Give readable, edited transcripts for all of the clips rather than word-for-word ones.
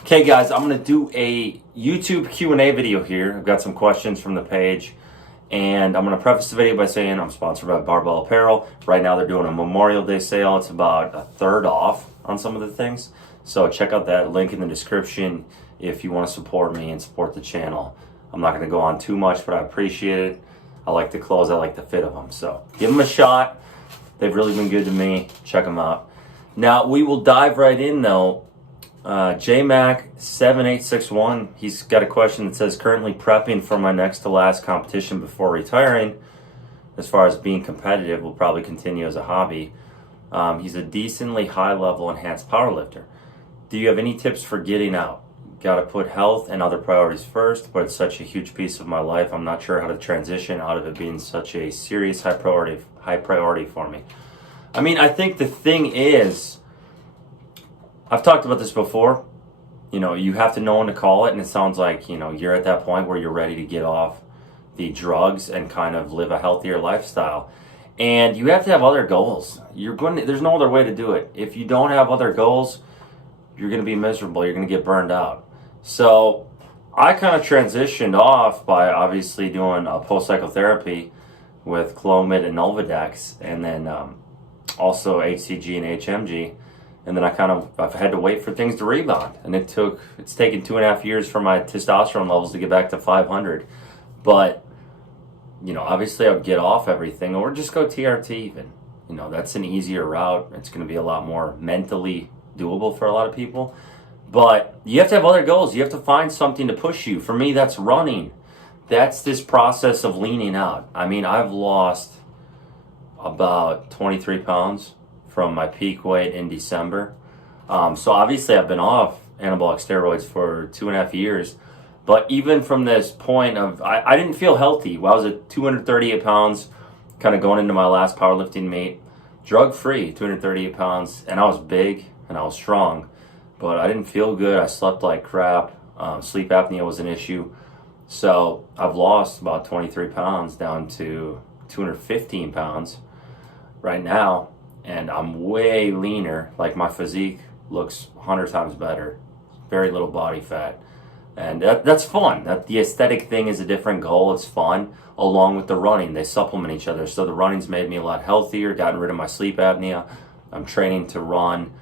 Okay, guys, I'm going to do a YouTube Q&A video here. I've got some questions from the page, and I'm going to preface the video by saying I'm sponsored by Barbell Apparel. Right now, they're doing a Memorial Day sale. It's about a third off on some of the things. So check out that link in the description if you want to support me and support the channel. I'm not going to go on too much, but I appreciate it. I like the clothes. I like the fit of them. So give them a shot. They've really been good to me. Check them out. Now, we will dive right in, though. JMac7861, he's got a question that says, currently prepping for my next to last competition before retiring. As far as being competitive, will probably continue as a hobby. He's a decently high-level enhanced powerlifter. Do you have any tips for getting out? Got to put health and other priorities first, but it's such a huge piece of my life. I'm not sure how to transition out of it being such a serious high priority for me. I mean, I think the thing is, I've talked about this before. You know, you have to know when to call it, and it sounds like, you know, you're at that point where you're ready to get off the drugs and kind of live a healthier lifestyle. And you have to have other goals. There's no other way to do it. If you don't have other goals, you're going to be miserable. You're going to get burned out. So I kind of transitioned off by obviously doing post-psychotherapy with Clomid and Nolvadex, and then also HCG and HMG. And then I've had to wait for things to rebound. And it's taken 2.5 years for my testosterone levels to get back to 500. But, you know, obviously I would get off everything or just go TRT even. You know, that's an easier route. It's going to be a lot more mentally doable for a lot of people. But you have to have other goals. You have to find something to push you. For me, that's running. That's this process of leaning out. I mean, I've lost about 23 pounds from my peak weight in December. So obviously I've been off anabolic steroids for 2.5 years. But even from this point of, I didn't feel healthy. Well, I was at 238 pounds, kind of going into my last powerlifting meet, drug-free, 238 pounds, and I was big and I was strong, but I didn't feel good. I slept like crap. Sleep apnea was an issue. So I've lost about 23 pounds down to 215 pounds right now. And I'm way leaner. Like, my physique looks 100 times better. Very little body fat. And that's fun. The aesthetic thing is a different goal. It's fun. Along with the running, they supplement each other. So the running's made me a lot healthier, gotten rid of my sleep apnea. I'm training to run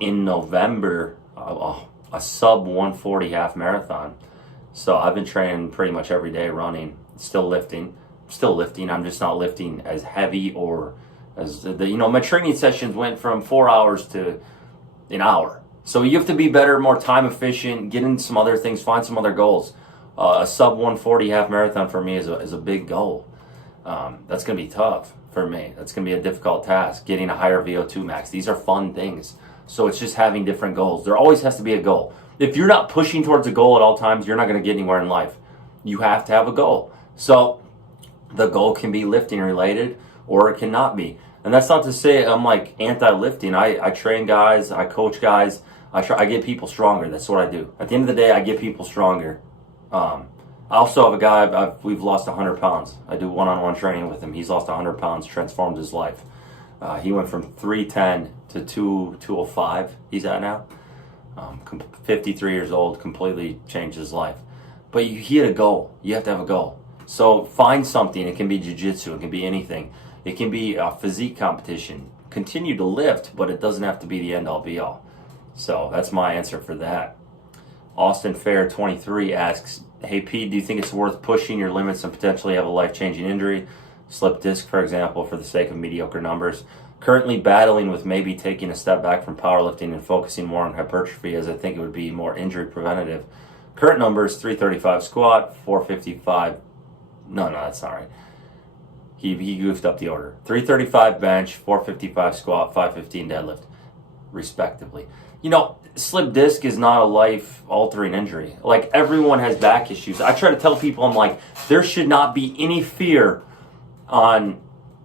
in November a sub 140 half marathon. So I've been training pretty much every day running. Still lifting. I'm just not lifting as heavy or as my training sessions went from 4 hours to an hour. So you have to be better, more time efficient, get into some other things, find some other goals. A sub 140 half marathon for me is a big goal. That's going to be tough for me. That's going to be a difficult task, getting a higher VO2 max. These are fun things. So it's just having different goals. There always has to be a goal. If you're not pushing towards a goal at all times, you're not going to get anywhere in life. You have to have a goal. So the goal can be lifting related, or it cannot be. And that's not to say I'm like anti-lifting. I train guys, I coach guys, I get people stronger. That's what I do. At the end of the day, I get people stronger. I also have a guy, we've lost 100 pounds. I do one-on-one training with him. He's lost 100 pounds, transformed his life. He went from 310 to 205 he's at now. 53 years old, completely changed his life. But he had a goal. You have to have a goal. So find something. It can be jiu-jitsu. It can be anything. It can be a physique competition. Continue to lift, but it doesn't have to be the end-all, be-all. So that's my answer for that. Austin Fair 23 asks, hey Pete, do you think it's worth pushing your limits and potentially have a life-changing injury? Slip disc, for example, for the sake of mediocre numbers. Currently battling with maybe taking a step back from powerlifting and focusing more on hypertrophy, as I think it would be more injury preventative. Current numbers, 335 squat, 455. No, that's not right. He goofed up the order. 335 bench, 455 squat, 515 deadlift, respectively. You know, slip disc is not a life-altering injury. Like, everyone has back issues. I try to tell people, I'm like, there should not be any fear on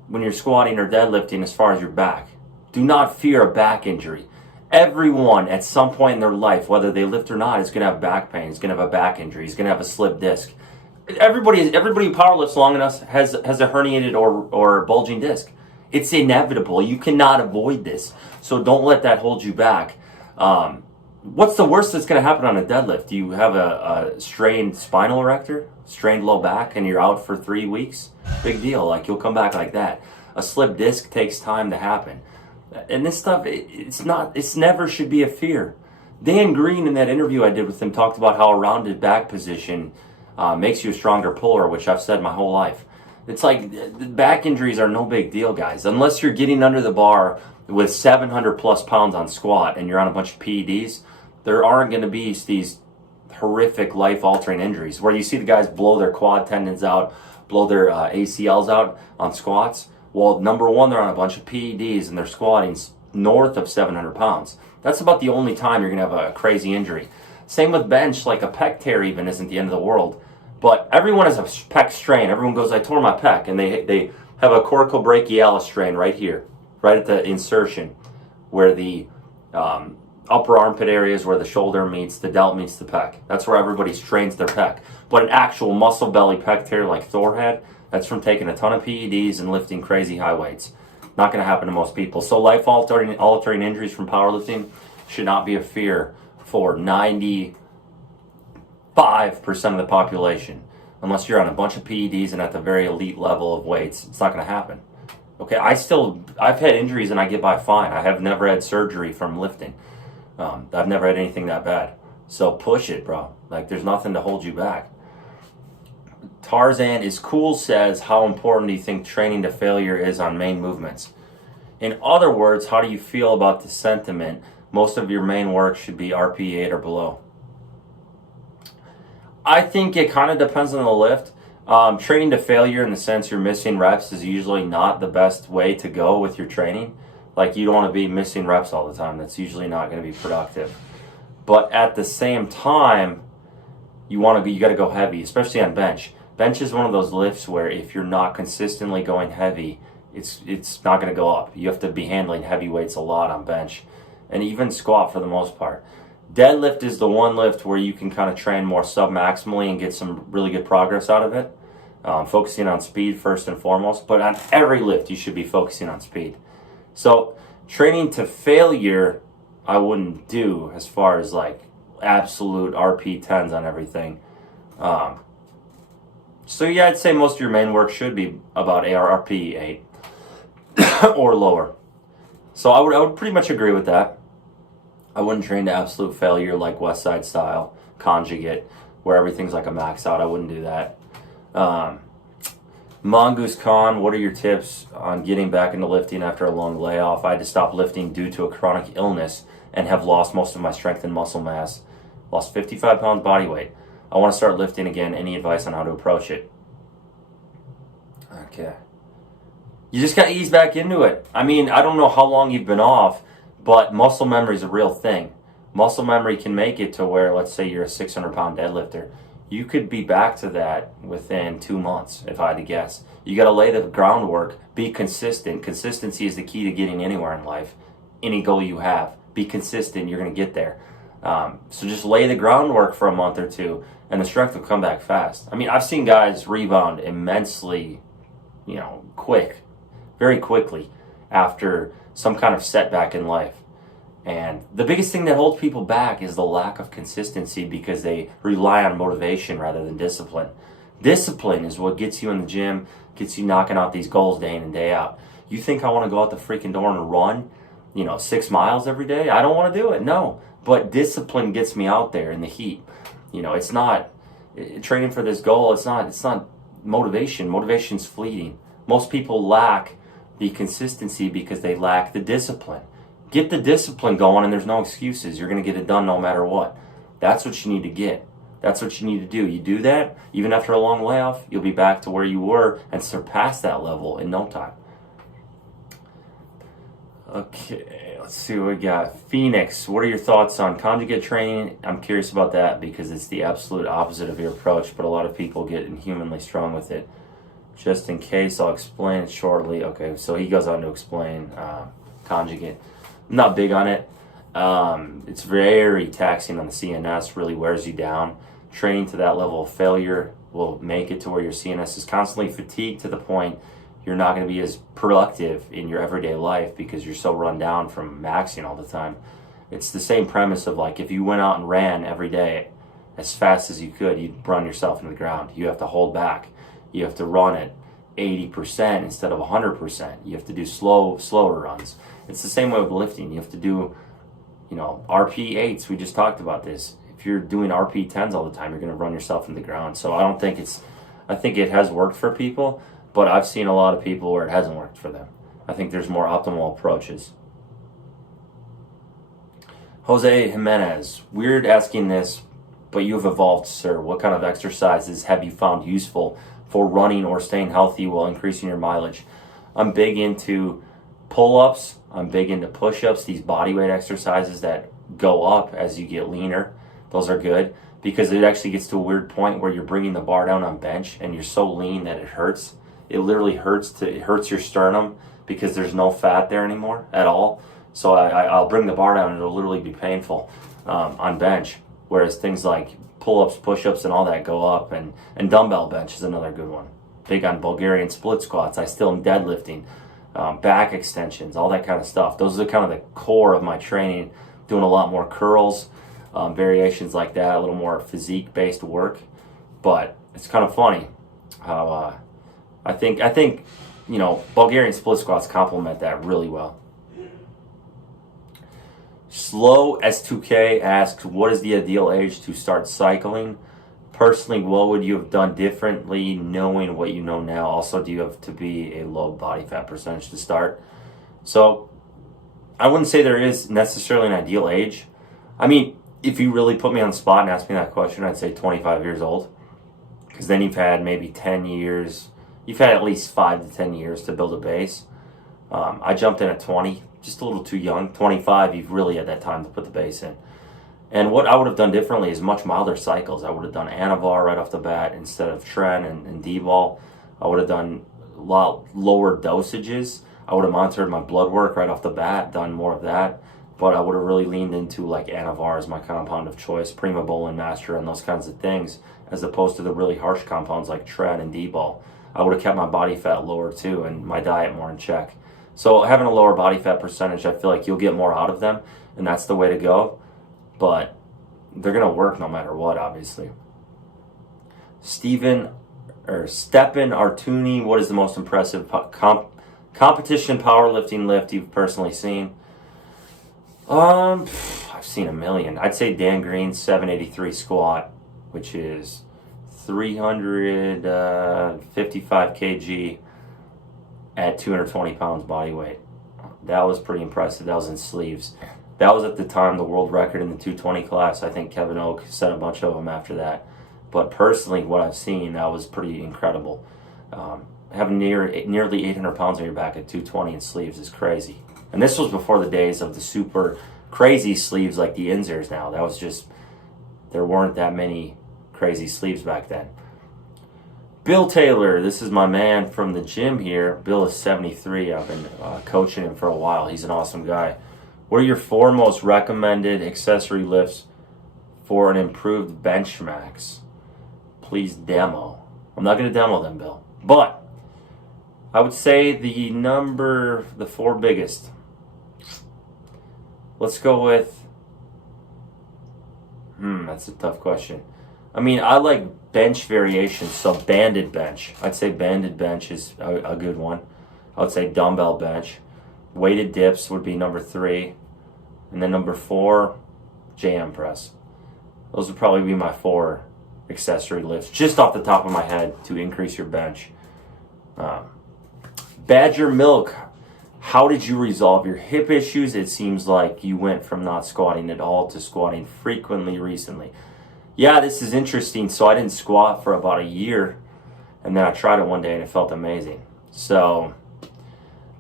when you're squatting or deadlifting as far as your back. Do not fear a back injury. Everyone at some point in their life, whether they lift or not, is going to have back pain. Is going to have a back injury. Is going to have a slip disc. Everybody who powerlifts long enough has a herniated or bulging disc. It's inevitable. You cannot avoid this. So don't let that hold you back. What's the worst that's going to happen on a deadlift? Do you have a strained spinal erector, strained low back, and you're out for 3 weeks? Big deal. Like, you'll come back like that. A slip disc takes time to happen. And this stuff, it's never should be a fear. Dan Green, in that interview I did with him, talked about how a rounded back position makes you a stronger puller, which I've said my whole life. It's like, back injuries are no big deal, guys. Unless you're getting under the bar with 700 plus pounds on squat and you're on a bunch of PEDs, there aren't going to be these horrific life-altering injuries where you see the guys blow their quad tendons out, blow their ACLs out on squats. Well, number one, they're on a bunch of PEDs and they're squatting north of 700 pounds. That's about the only time you're going to have a crazy injury. Same with bench, like a pec tear even isn't the end of the world. But everyone has a pec strain. Everyone goes, I tore my pec. And they have a coracobrachialis strain right here, right at the insertion where the upper armpit areas where the shoulder meets, the delt meets the pec. That's where everybody strains their pec. But an actual muscle belly pec tear like Thor had, that's from taking a ton of PEDs and lifting crazy high weights. Not going to happen to most people. So life-altering injuries from powerlifting should not be a fear for 95% of the population. Unless you're on a bunch of PEDs and at the very elite level of weights, it's not going to happen. Okay, I've had injuries and I get by fine. I have never had surgery from lifting. I've never had anything that bad. So push it, bro. Like, there's nothing to hold you back. Tarzan is cool says, how important do you think training to failure is on main movements? In other words, how do you feel about the sentiment most of your main work should be RPE 8 or below? I think it kind of depends on the lift. Training to failure in the sense you're missing reps is usually not the best way to go with your training. Like, you don't want to be missing reps all the time. That's usually not going to be productive. But at the same time, you got to go heavy, especially on bench. Bench is one of those lifts where if you're not consistently going heavy, it's not going to go up. You have to be handling heavy weights a lot on bench, and even squat for the most part. Deadlift is the one lift where you can kind of train more sub-maximally and get some really good progress out of it, focusing on speed first and foremost. But on every lift, you should be focusing on speed. So training to failure, I wouldn't do as far as like absolute RP 10s on everything. So yeah, I'd say most of your main work should be about ARP 8 or lower. So I would pretty much agree with that. I wouldn't train to absolute failure like West Side style, Conjugate, where everything's like a max out. I wouldn't do that. Mongoose Khan, what are your tips on getting back into lifting after a long layoff? I had to stop lifting due to a chronic illness and have lost most of my strength and muscle mass. Lost 55 pounds body weight. I want to start lifting again. Any advice on how to approach it? Okay. You just got to ease back into it. I mean, I don't know how long you've been off, but muscle memory is a real thing. Muscle memory can make it to where, let's say you're a 600-pound deadlifter. You could be back to that within 2 months, if I had to guess. You got to lay the groundwork, be consistent. Consistency is the key to getting anywhere in life. Any goal you have, be consistent, you're going to get there. So just lay the groundwork for a month or two, and the strength will come back fast. I mean, I've seen guys rebound immensely, quick, very quickly after some kind of setback in life. And the biggest thing that holds people back is the lack of consistency because they rely on motivation rather than discipline. Discipline is what gets you in the gym, gets you knocking out these goals day in and day out. You think I want to go out the freaking door and run, 6 miles every day? I don't want to do it, no. But discipline gets me out there in the heat. It's not training for this goal. It's not motivation. Motivation's fleeting. Most people lack the consistency because they lack the discipline. Get the discipline going and there's no excuses. You're going to get it done no matter what. That's what you need to get. That's what you need to do. You do that, even after a long layoff, you'll be back to where you were and surpass that level in no time. Okay, let's see what we got. Phoenix, what are your thoughts on conjugate training? I'm curious about that because it's the absolute opposite of your approach, but a lot of people get inhumanly strong with it. Just in case, I'll explain it shortly. Okay, so he goes on to explain conjugate. I'm not big on it. It's very taxing on the CNS, really wears you down. Training to that level of failure will make it to where your CNS is constantly fatigued to the point you're not going to be as productive in your everyday life because you're so run down from maxing all the time. It's the same premise of like if you went out and ran every day as fast as you could, you'd run yourself into the ground. You have to hold back. You have to run at 80% instead of 100%. You have to do slower runs. It's the same way with lifting. You have to do, RP 8s. We just talked about this. If you're doing RP 10s all the time, you're going to run yourself into the ground. So I think it has worked for people, but I've seen a lot of people where it hasn't worked for them. I think there's more optimal approaches. Jose Jimenez, weird asking this, but you have evolved, sir. What kind of exercises have you found useful for running or staying healthy while increasing your mileage? I'm big into pull-ups. I'm big into push-ups, these bodyweight exercises that go up as you get leaner. Those are good because it actually gets to a weird point where you're bringing the bar down on bench and you're so lean that it hurts. It literally hurts your sternum because there's no fat there anymore at all. So I'll bring the bar down and it'll literally be painful on bench. Whereas things like pull-ups, push-ups, and all that go up. And dumbbell bench is another good one. Big on Bulgarian split squats. I still am deadlifting, back extensions, all that kind of stuff. Those are kind of the core of my training. Doing a lot more curls, variations like that, a little more physique-based work. But it's kind of funny how I think Bulgarian split squats complement that really well. Slow S2K asks, what is the ideal age to start cycling? Personally, what would you have done differently knowing what you know now? Also, do you have to be a low body fat percentage to start? So I wouldn't say there is necessarily an ideal age. I mean, if you really put me on the spot and ask me that question, I'd say 25 years old. Because then you've had maybe 10 years. You've had at least 5 to 10 years to build a base. I jumped in at 20. Just a little too young. 25, you've really had that time to put the base in. And what I would have done differently is much milder cycles. I would have done Anavar right off the bat instead of Tren and D-ball. I would have done a lot lower dosages. I would have monitored my blood work right off the bat, done more of that. But I would have really leaned into like Anavar as my compound of choice, Primobolan, Master, and those kinds of things, as opposed to the really harsh compounds like Tren and D-ball. I would have kept my body fat lower too and my diet more in check. So having a lower body fat percentage, I feel like you'll get more out of them, and that's the way to go. But they're going to work no matter what, obviously. Stepan Artuni, what is the most impressive competition powerlifting lift you've personally seen? I've seen a million. I'd say Dan Green's 783 squat, which is 355 kg at 220 pounds body weight. That was pretty impressive. That was in sleeves. That was at the time the world record in the 220 class. I think Kevin Oak set a bunch of them after that. But personally, what I've seen, that was pretty incredible. Having nearly 800 pounds on your back at 220 in sleeves is crazy. And this was before the days of the super crazy sleeves like the Inzers now. That was just, there weren't that many crazy sleeves back then. Bill Taylor, this is my man from the gym here. Bill is 73. I've been coaching him for a while. He's an awesome guy. What are your 4 most recommended accessory lifts for an improved bench max? Please demo. I'm not going to demo them, Bill. But I would say the 4 biggest. Let's go with... that's a tough question. I mean, I like bench variations, so banded bench. I'd say banded bench is a good one. I would say dumbbell bench. Weighted dips would be number 3. And then number 4, JM press. Those would probably be my 4 accessory lifts, just off the top of my head, to increase your bench. Badger Milk, how did you resolve your hip issues? It seems like you went from not squatting at all to squatting frequently recently. Yeah, this is interesting. So I didn't squat for about a year, and then I tried it one day and it felt amazing. So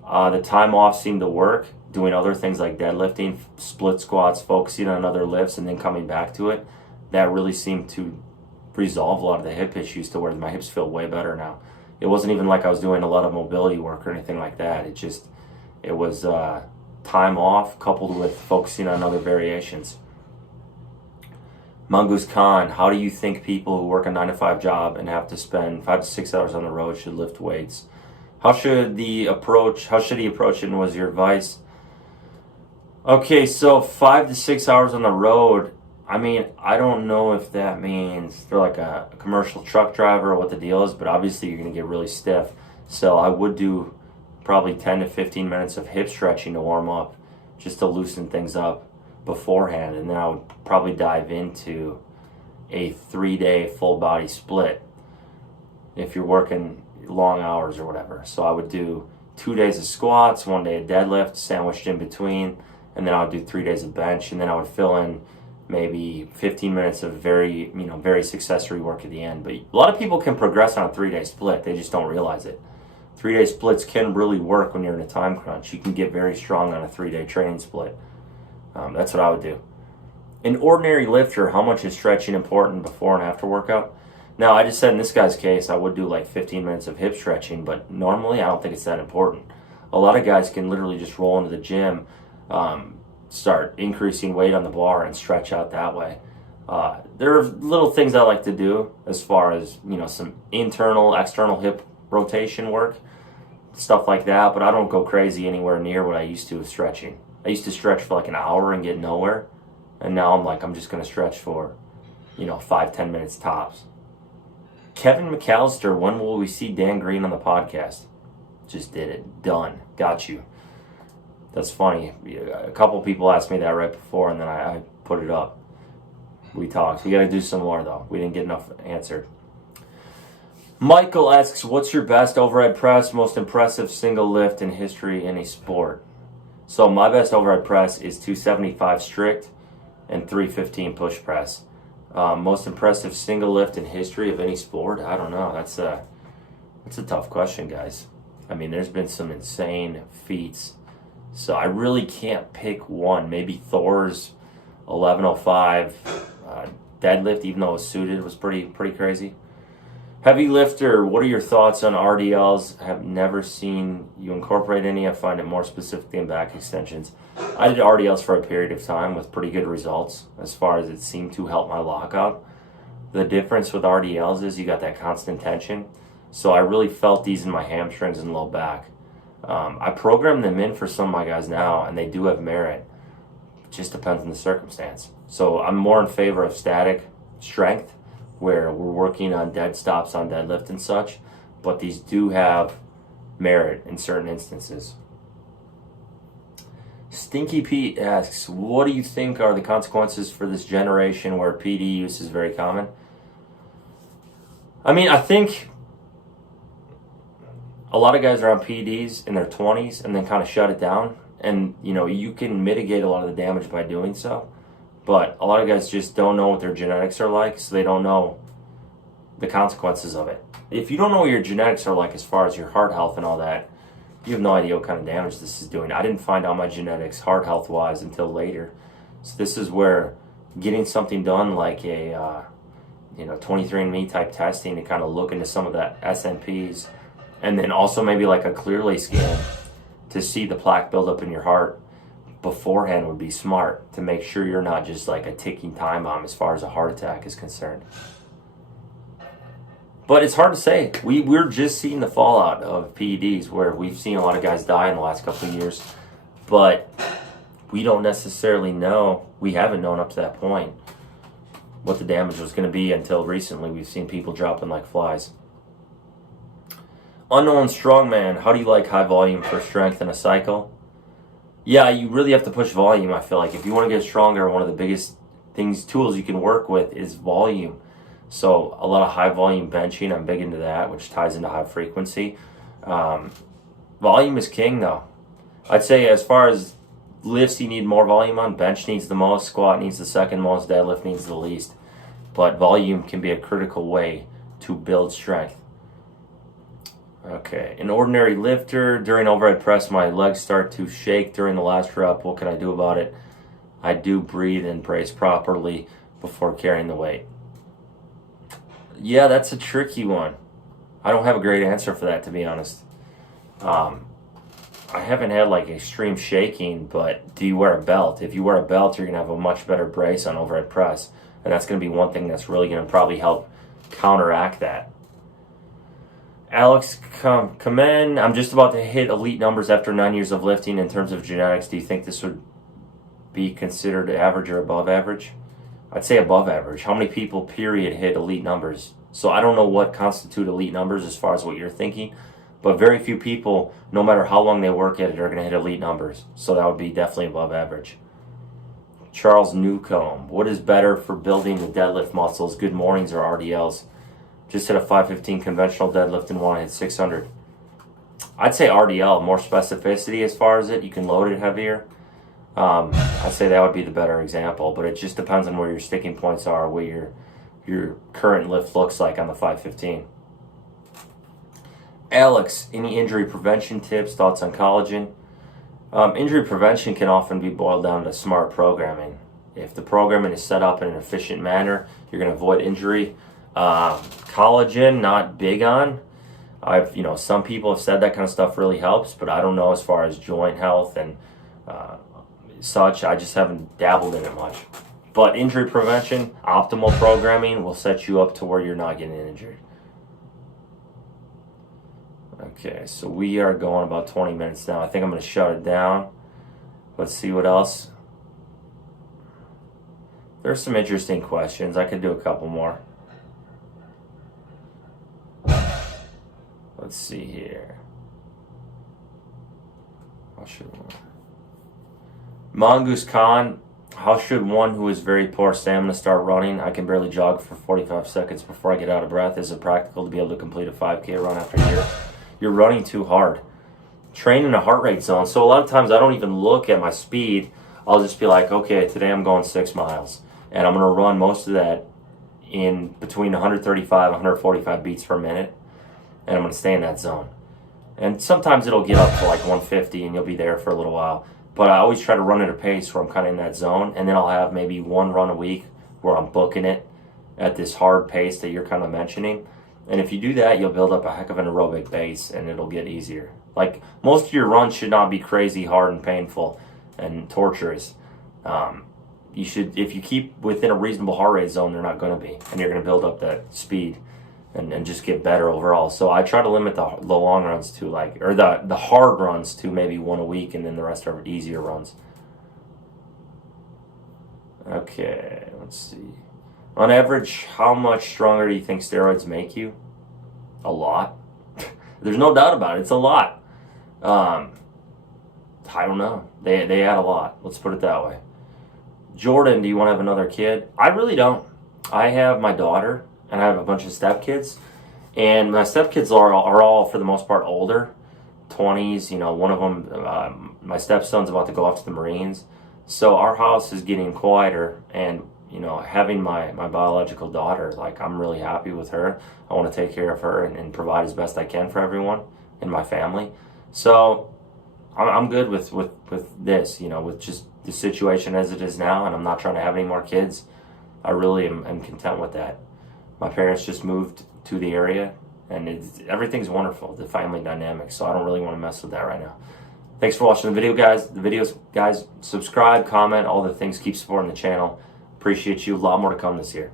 the time off seemed to work, doing other things like deadlifting, split squats, focusing on other lifts, and then coming back to it. That really seemed to resolve a lot of the hip issues to where my hips feel way better now. It wasn't even like I was doing a lot of mobility work or anything like that. It was time off coupled with focusing on other variations. Mongoose Khan, how do you think people who work a 9-to-5 job and have to spend 5 to 6 hours on the road should lift weights? How should he approach it, and was your advice? Okay, so 5 to 6 hours on the road. I mean, I don't know if that means they're like a commercial truck driver or what the deal is, but obviously you're going to get really stiff. So I would do probably 10 to 15 minutes of hip stretching to warm up, just to loosen things up beforehand. And then I would probably dive into a 3-day full body split if you're working long hours or whatever. So I would do 2 days of squats, 1 day of deadlift sandwiched in between, and then I would do 3 days of bench, and then I would fill in maybe 15 minutes of various accessory work at the end. But a lot of people can progress on a 3-day split. They just don't realize it. 3-day splits can really work when you're in a time crunch. You can get very strong on a 3-day training split. That's what I would do. An ordinary lifter, how much is stretching important before and after workout? Now, I just said in this guy's case, I would do like 15 minutes of hip stretching, but normally I don't think it's that important. A lot of guys can literally just roll into the gym, start increasing weight on the bar and stretch out that way. There are little things I like to do as far as, some internal, external hip rotation work, stuff like that, but I don't go crazy anywhere near what I used to with stretching. I used to stretch for like an hour and get nowhere, and now I'm just going to stretch for, 5-10 minutes tops. Kevin McAllister, when will we see Dan Green on the podcast? Just did it. Done. Got you. That's funny. A couple people asked me that right before, and then I put it up. We talked. We got to do some more, though. We didn't get enough answered. Michael asks, what's your best overhead press, most impressive single lift in history in a sport? So my best overhead press is 275 strict and 315 push press. Most impressive single lift in history of any sport? I don't know. That's a tough question, guys. I mean, there's been some insane feats. So I really can't pick one. Maybe Thor's 1105 deadlift, even though it was suited, was pretty crazy. Heavy lifter, what are your thoughts on RDLs? I have never seen you incorporate any. I find it more specific than back extensions. I did RDLs for a period of time with pretty good results as far as it seemed to help my lockout. The difference with RDLs is you got that constant tension. So I really felt these in my hamstrings and low back. I program them in for some of my guys now, and they do have merit. It just depends on the circumstance. So I'm more in favor of static strength, where we're working on dead stops on deadlift and such, but these do have merit in certain instances. Stinky Pete asks, what do you think are the consequences for this generation where PD use is very common? I mean, I think a lot of guys are on PDs in their 20s and then kind of shut it down. And, you can mitigate a lot of the damage by doing so. But a lot of guys just don't know what their genetics are like, so they don't know the consequences of it. If you don't know what your genetics are like as far as your heart health and all that, you have no idea what kind of damage this is doing. I didn't find out my genetics heart health wise until later. So this is where getting something done like a 23andMe type testing to kind of look into some of the SNPs, and then also maybe like a Clearly scan to see the plaque buildup in your heart beforehand would be smart to make sure you're not just like a ticking time bomb as far as a heart attack is concerned. But it's hard to say. We're just seeing the fallout of PEDs, where we've seen a lot of guys die in the last couple of years, but we don't necessarily know. We haven't known up to that point what the damage was going to be until recently. We've seen people dropping like flies. Unknown Strongman, how do you like high volume for strength in a cycle? Yeah, you really have to push volume, I feel like. If you want to get stronger, one of the biggest tools you can work with is volume. So a lot of high volume benching, I'm big into that, which ties into high frequency. Volume is king though. I'd say as far as lifts you need more volume on, bench needs the most, squat needs the second most, deadlift needs the least. But volume can be a critical way to build strength. Okay, an ordinary lifter, during overhead press, my legs start to shake during the last rep. What can I do about it? I do breathe and brace properly before carrying the weight. Yeah, that's a tricky one. I don't have a great answer for that, to be honest. I haven't had like extreme shaking, but do you wear a belt? If you wear a belt, you're going to have a much better brace on overhead press. And that's going to be one thing that's really going to probably help counteract that. Alex, come in. I'm just about to hit elite numbers after 9 years of lifting. In terms of genetics, do you think this would be considered average or above average? I'd say above average. How many people, period, hit elite numbers? So I don't know what constitute elite numbers as far as what you're thinking, but very few people, no matter how long they work at it, are going to hit elite numbers. So that would be definitely above average. Charles Newcomb, what is better for building the deadlift muscles, good mornings or RDLs? Just hit a 515 conventional deadlift and want to hit 600. I'd say RDL, more specificity as far as it. You can load it heavier. I'd say that would be the better example, but it just depends on where your sticking points are, what your current lift looks like on the 515. Alex, any injury prevention tips, thoughts on collagen? Injury prevention can often be boiled down to smart programming. If the programming is set up in an efficient manner, you're going to avoid injury. Collagen, not big on. Some people have said that kind of stuff really helps, but I don't know as far as joint health and such. I just haven't dabbled in it much. But injury prevention, optimal programming will set you up to where you're not getting injured. Okay, so we are going about 20 minutes now. I think I'm going to shut it down. Let's see what else. There's some interesting questions. I could do a couple more. Let's see here. Mongoose Khan, how should one who is very poor stamina start running? I can barely jog for 45 seconds before I get out of breath. Is it practical to be able to complete a 5K run after a year? You're running too hard. Train in a heart rate zone. So a lot of times I don't even look at my speed. I'll just be like, okay, today I'm going 6 miles. And I'm going to run most of that in between 135 and 145 beats per minute. And I'm going to stay in that zone. And sometimes it'll get up to like 150 and you'll be there for a little while. But I always try to run at a pace where I'm kind of in that zone. And then I'll have maybe one run a week where I'm booking it at this hard pace that you're kind of mentioning. And if you do that, you'll build up a heck of an aerobic base and it'll get easier. Like, most of your runs should not be crazy hard and painful and torturous. You should, if you keep within a reasonable heart rate zone, they're not going to be. And you're going to build up that speed and just get better overall. So I try to limit the long runs to the hard runs to maybe one a week, and then the rest are easier runs. Okay, let's see. On average, how much stronger do you think steroids make you? A lot. There's no doubt about it. It's a lot. I don't know. They add a lot. Let's put it that way. Jordan, do you want to have another kid? I really don't. I have my daughter, and I have a bunch of stepkids. And my stepkids are all, for the most part, older. 20s. One of them, my stepson's about to go off to the Marines. So our house is getting quieter, and having my biological daughter, I'm really happy with her. I want to take care of her and provide as best I can for everyone in my family. So I'm good with this, with just the situation as it is now, and I'm not trying to have any more kids. I really am content with that. My parents just moved to the area, and everything's wonderful, the family dynamic, so I don't really want to mess with that right now. Thanks for watching the videos, guys. Subscribe, comment, all the things. Keep supporting the channel. Appreciate you. A lot more to come this year.